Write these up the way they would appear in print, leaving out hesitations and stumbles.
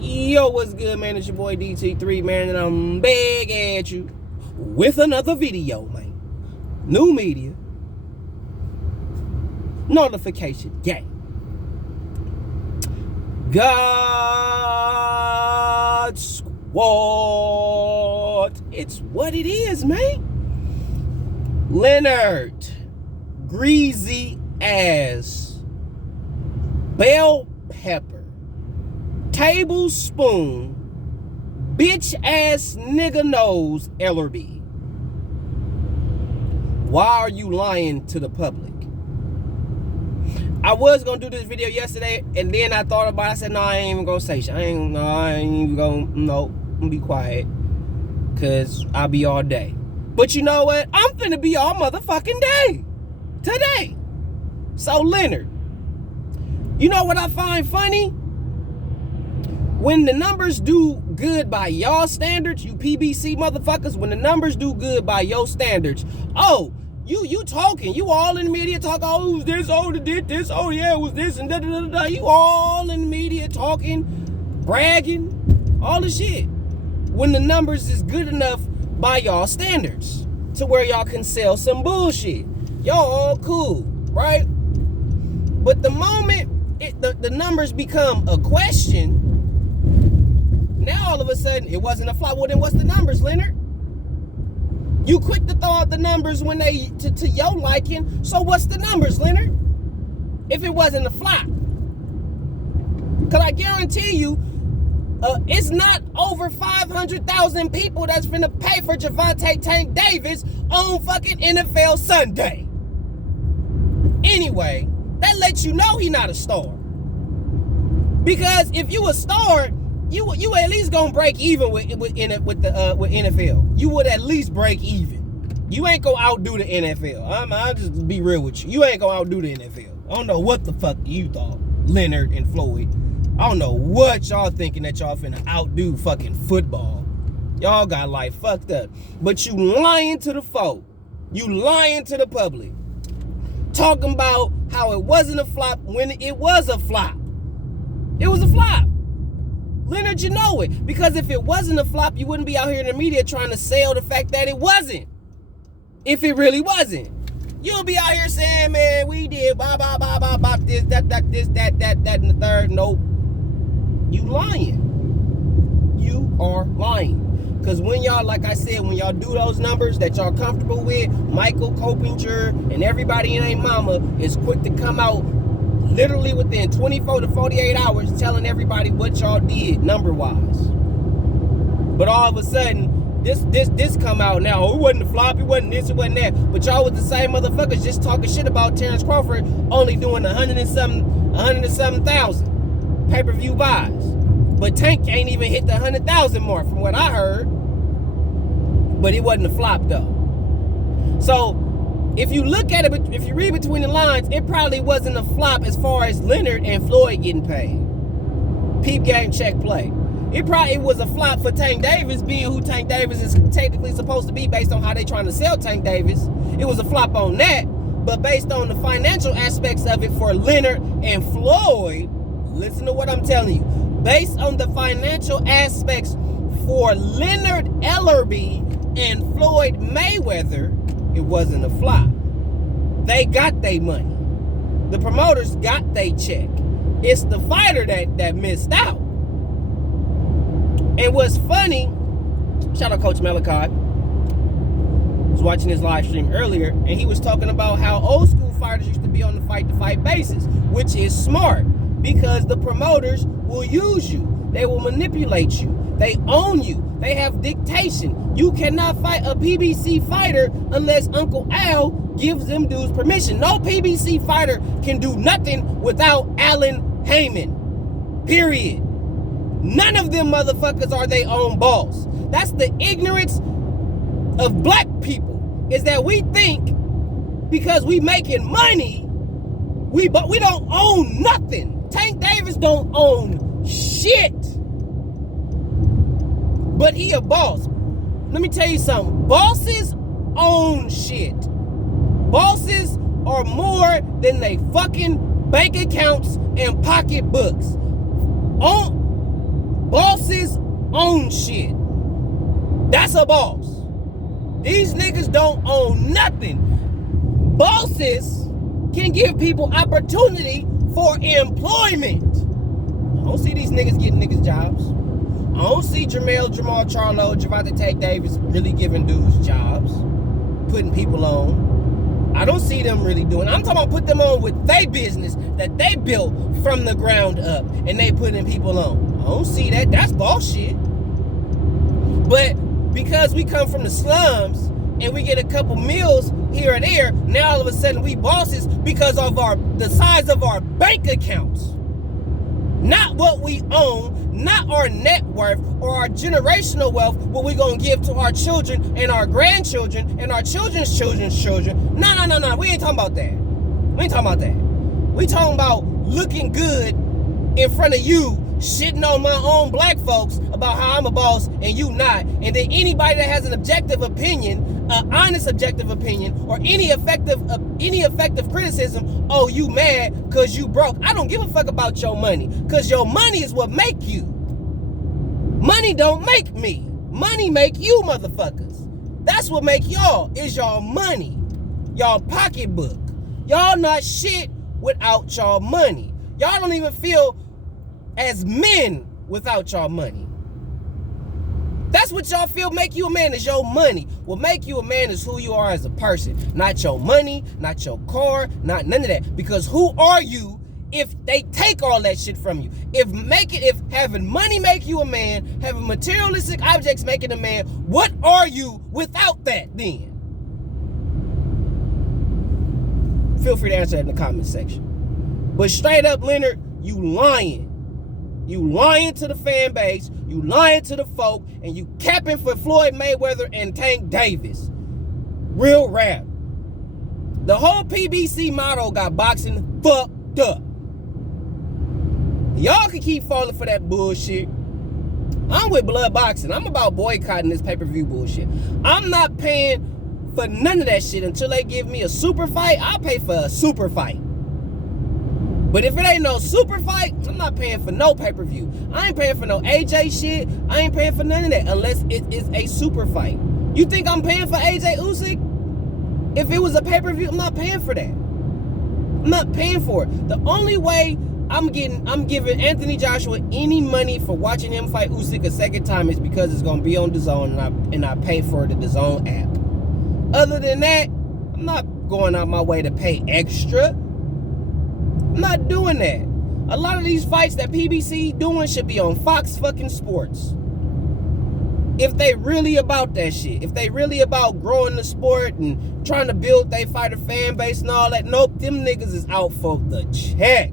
Yo, what's good, man? It's your boy DT3, man, and I'm back at you with another video, man. New media. Notification gang. God Squad. It's what it is, man. Leonard. Greasy ass. Bell pepper. Tablespoon, bitch ass nigga nose, Ellerbe. Why are you lying to the public? I was gonna do this video yesterday, and then I thought about it. I said, no, I ain't even gonna say shit. I ain't even gonna be quiet, cause I'll be all day. But you know what? I'm finna be all motherfucking day today. So Leonard, you know what I find funny? When the numbers do good by y'all standards, you PBC motherfuckers, when the numbers do good by your standards, oh, you talking, you all in the media talking, oh, it was this, oh, it did this, oh, yeah, it was this, and da-da-da-da. You all in the media talking, bragging, all the shit. When the numbers is good enough by y'all standards to where y'all can sell some bullshit. Y'all all cool, right? But the moment the numbers become a question, now all of a sudden it wasn't a flop. Well, then what's the numbers, Leonard? You quick to throw out the numbers when they to your liking. So what's the numbers, Leonard? If it wasn't a flop, because I guarantee you, it's not over 500,000 people that's finna pay for Javante Tank Davis on fucking NFL Sunday. Anyway, that lets you know he not a star. Because if you a star, you at least gonna break even with NFL. You would at least break even. You ain't gonna outdo the NFL. I'll just be real with you. You ain't gonna outdo the NFL. I don't know what the fuck you thought, Leonard and Floyd. I don't know what y'all thinking that y'all finna outdo fucking football. Y'all got like fucked up. But you lying to the folk. You lying to the public. Talking about how it wasn't a flop when it was a flop. It was a flop. Leonard, you know it. Because if it wasn't a flop, you wouldn't be out here in the media trying to sell the fact that it wasn't. If it really wasn't. You'll be out here saying, man, we did blah, blah, blah, blah, blah, this, that, and the third. Nope. You lying. You are lying. Because when y'all, like I said, when y'all do those numbers that y'all comfortable with, Michael Copinger and everybody in their mama is quick to come out literally within 24 to 48 hours telling everybody what y'all did number-wise. But all of a sudden, this come out now. Oh, it wasn't a flop, it wasn't this, it wasn't that. But y'all was the same motherfuckers just talking shit about Terrence Crawford only doing 100 and something thousand pay-per-view buys. But Tank ain't even hit the 100,000 mark from what I heard. But it wasn't a flop though. So if you look at it, if you read between the lines, it probably wasn't a flop as far as Leonard and Floyd getting paid. Peep game, check play. It was a flop for Tank Davis being who Tank Davis is technically supposed to be based on how they trying to sell Tank Davis. It was a flop on that. But based on the financial aspects of it for Leonard and Floyd, listen to what I'm telling you. Based on the financial aspects for Leonard Ellerbe and Floyd Mayweather, it wasn't a flop. They got their money. The promoters got their check. It's the fighter that missed out. And what's funny, shout out Coach Malachi, I was watching his live stream earlier, and he was talking about how old school fighters used to be on the fight-to-fight basis, which is smart because the promoters will use you. They will manipulate you. They own you. They have dictation. You cannot fight a PBC fighter unless Uncle Al gives them dudes permission. No PBC fighter can do nothing without Alan Heyman. Period. None of them motherfuckers are their own boss. That's the ignorance of black people, is that we think because we making money, we don't own nothing. Tank Davis don't own shit. But he a boss. Let me tell you something. Bosses own shit. Bosses are more than they fucking bank accounts and pocketbooks. own shit. That's a boss. These niggas don't own nothing. Bosses can give people opportunity for employment. I don't see these niggas getting niggas jobs. I don't see Jamal Charlo, Javante Tank Davis really giving dudes jobs, putting people on. I don't see them really doing. I'm talking about put them on with their business that they built from the ground up and they putting people on. I don't see that. That's bullshit. But because we come from the slums and we get a couple meals here or there, now all of a sudden we bosses because of the size of our bank accounts. Not what we own, not our net worth or our generational wealth, what we gonna give to our children and our grandchildren and our children's children's children. No. We ain't talking about that. We ain't talking about that. We talking about looking good in front of you, shitting on my own black folks about how I'm a boss and you not. And then anybody that has an objective opinion, an honest objective opinion, or any effective criticism, oh, you mad because you broke. I don't give a fuck about your money, because your money is what make you. Money don't make me. Money make you, motherfuckers. That's what make y'all, is y'all money. Y'all pocketbook. Y'all not shit without y'all money. Y'all don't even feel as men without y'all money. That's what y'all feel make you a man, is your money. What make you a man is who you are as a person. Not your money, not your car, not none of that. Because who are you if they take all that shit from you? If having money make you a man, having materialistic objects making a man, what are you without that then? Feel free to answer that in the comment section. But straight up, Leonard, you lying. You lying to the fan base, you lying to the folk, and you capping for Floyd Mayweather and Tank Davis. Real rap. The whole PBC motto got boxing fucked up. Y'all can keep falling for that bullshit. I'm with blood boxing. I'm about boycotting this pay-per-view bullshit. I'm not paying for none of that shit until they give me a super fight. I'll pay for a super fight. But if it ain't no super fight, I'm not paying for no pay-per-view. I ain't paying for no AJ shit. I ain't paying for none of that unless it is a super fight. You think I'm paying for AJ Usyk? If it was a pay-per-view, I'm not paying for that. I'm not paying for it. The only way I'm giving Anthony Joshua any money for watching him fight Usyk a second time is because it's gonna be on DAZN and I pay for the DAZN app. Other than that, I'm not going out my way to pay extra. I'm not doing that. A lot of these fights that PBC doing should be on Fox fucking Sports. If they really about that shit. If they really about growing the sport and trying to build their fighter fan base and all that. Nope, them niggas is out for the check.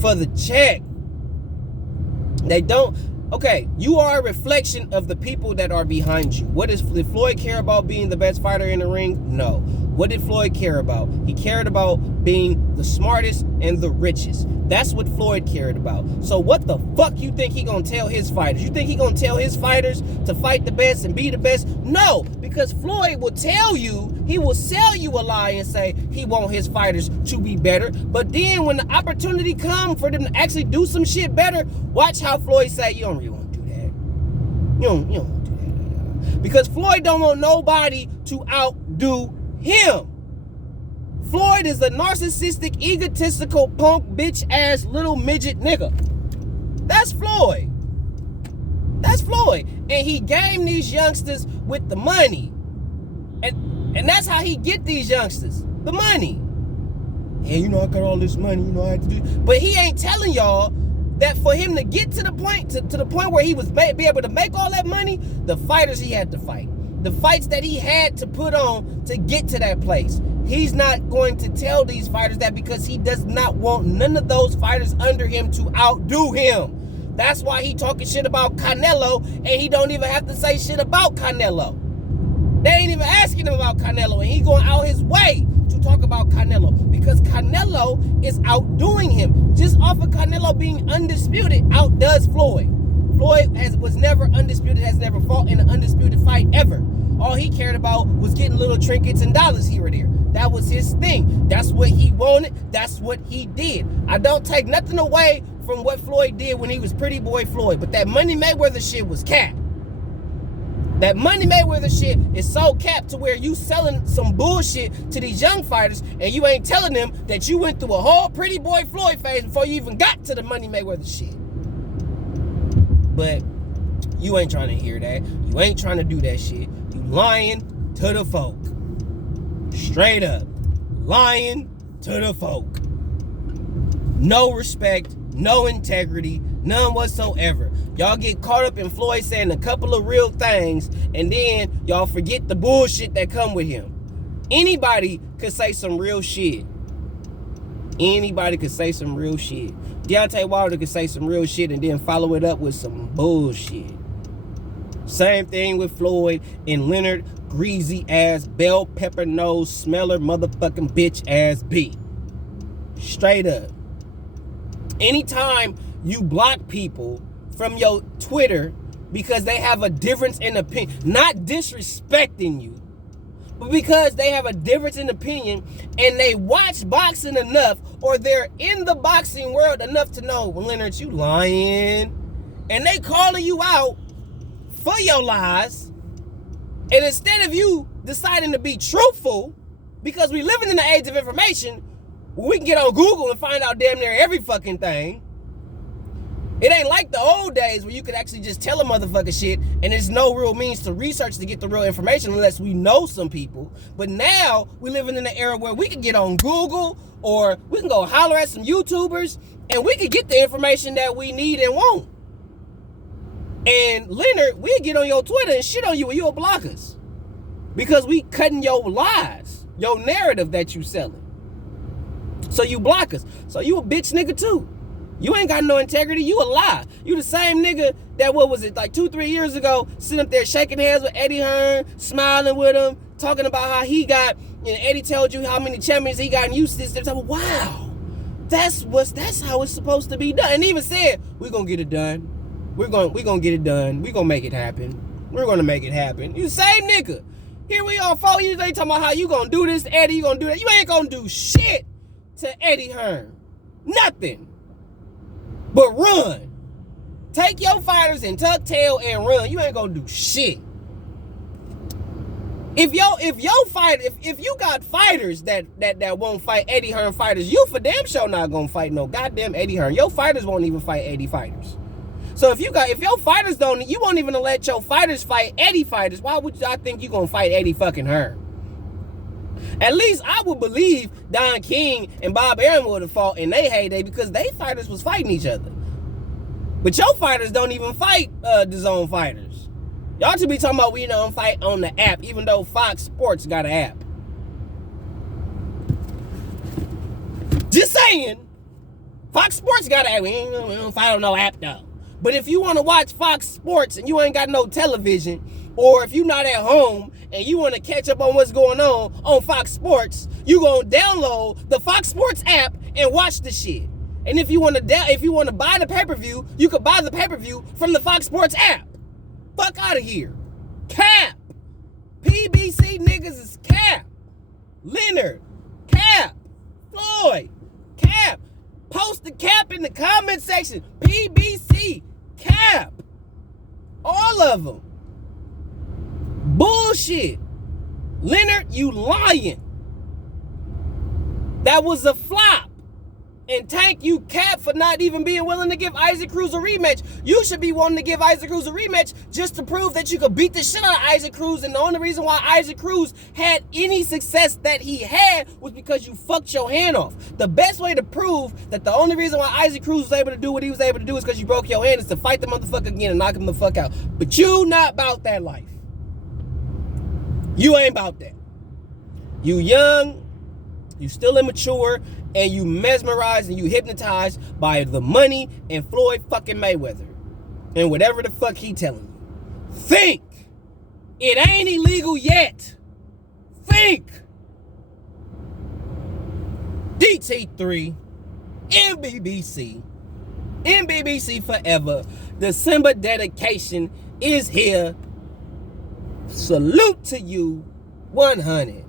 For the check. They don't. Okay, you are a reflection of the people that are behind you. Did Floyd care about being the best fighter in the ring? No. What did Floyd care about? He cared about being the smartest and the richest. That's what Floyd cared about. So what the fuck you think he gonna tell his fighters? You think he gonna tell his fighters to fight the best and be the best? No, because Floyd will tell you, he will sell you a lie and say he want his fighters to be better. But then when the opportunity comes for them to actually do some shit better, watch how Floyd say, you don't really want to do that. You don't want to do that. Because Floyd don't want nobody to outdo him. Floyd is a narcissistic, egotistical, punk, bitch-ass little midget nigga. That's Floyd. That's Floyd. And he gamed these youngsters with the money. And that's how he get these youngsters. The money. Yeah, you know, I got all this money, you know, I had to do. But he ain't telling y'all that for him to get to the point, to the point where he was be able to make all that money, the fighters he had to fight. The fights that he had to put on to get to that place. He's not going to tell these fighters that because he does not want none of those fighters under him to outdo him. That's why he talking shit about Canelo and he don't even have to say shit about Canelo. They ain't even asking him about Canelo and he going out his way to talk about Canelo because Canelo is outdoing him. Just off of Canelo being undisputed outdoes Floyd. Floyd was never undisputed, has never fought in an undisputed fight ever. All he cared about was getting little trinkets and dollars here or there. That was his thing. That's what he wanted. That's what he did. I don't take nothing away from what Floyd did when he was Pretty Boy Floyd, but that Money Mayweather shit was cap. That Money Mayweather shit is so capped to where you selling some bullshit to these young fighters and you ain't telling them that you went through a whole Pretty Boy Floyd phase before you even got to the Money Mayweather shit. But you ain't trying to hear that. You ain't trying to do that shit. You lying to the folk. Straight up. Lying to the folk. No respect, no integrity, none whatsoever. Y'all get caught up in Floyd saying a couple of real things, and then y'all forget the bullshit that come with him. Anybody could say some real shit. Anybody could say some real shit. Deontay Wilder could say some real shit and then follow it up with some bullshit. Same thing with Floyd and Leonard, greasy ass, bell pepper nose, smeller motherfucking bitch ass B. Straight up. Anytime you block people from your Twitter because they have a difference in opinion, not disrespecting you, but because they have a difference in opinion and they watch boxing enough or they're in the boxing world enough to know, well, Leonard, you lying. And they calling you out for your lies. And instead of you deciding to be truthful, because we living in the age of information, we can get on Google and find out damn near every fucking thing. It ain't like the old days where you could actually just tell a motherfucker shit and there's no real means to research to get the real information unless we know some people. But now we living in an era where we can get on Google or we can go holler at some YouTubers and we can get the information that we need and want. And Leonard, we'll get on your Twitter and shit on you and you'll block us. Because we cutting your lies, your narrative that you selling. So you block us. So you a bitch nigga too. You ain't got no integrity. You a lie. You the same nigga that, what was it, like 2-3 years ago, sitting up there shaking hands with Eddie Hearn, smiling with him, talking about how he got, Eddie told you how many champions he got, and you sit there, wow, that's how it's supposed to be done. And even said, we're gonna get it done. We're gonna get it done. We're gonna make it happen. We're gonna make it happen. You the same nigga. Here we are 4 years later talking about how you gonna do this, Eddie, you gonna do that. You ain't gonna do shit to Eddie Hearn. Nothing. But run. Take your fighters and tuck tail and run. You ain't gonna do shit. If you got fighters that won't fight Eddie Hearn fighters, you for damn sure not gonna fight no goddamn Eddie Hearn. Your fighters won't even fight Eddie fighters. So if your fighters don't, you won't even let your fighters fight Eddie fighters. Why would I think you gonna fight Eddie fucking Hearn? At least I would believe Don King and Bob Arum would have fought in their heyday because they fighters was fighting each other. But your fighters don't even fight the zone fighters. Y'all should be talking about we don't fight on the app, even though Fox Sports got an app. Just saying. Fox Sports got an app. We don't fight on no app though. But if you want to watch Fox Sports and you ain't got no television, or if you're not at home and you want to catch up on what's going on Fox Sports, you gonna download the Fox Sports app and watch the shit. And if you want to buy the pay-per-view, you could buy the pay-per-view from the Fox Sports app. Fuck out of here. Cap. PBC niggas is cap. Leonard, cap. Floyd, cap. Post the cap in the comment section. PBC, cap. All of them. Bullshit. Leonard, you lying. That was a flop. And Tank, you cap for not even being willing to give Isaac Cruz a rematch. You should be wanting to give Isaac Cruz a rematch just to prove that you could beat the shit out of Isaac Cruz. And the only reason why Isaac Cruz had any success that he had was because you fucked your hand off. The best way to prove that the only reason why Isaac Cruz was able to do what he was able to do is because you broke your hand is to fight the motherfucker again and knock him the fuck out. But you not about that life. You ain't about that. You young, you still immature, and you mesmerized and you hypnotized by the money and Floyd fucking Mayweather. And whatever the fuck he telling you. Think. It ain't illegal yet. Think. DT3. MBBC. MBBC forever. December dedication is here. Salute to you, 100.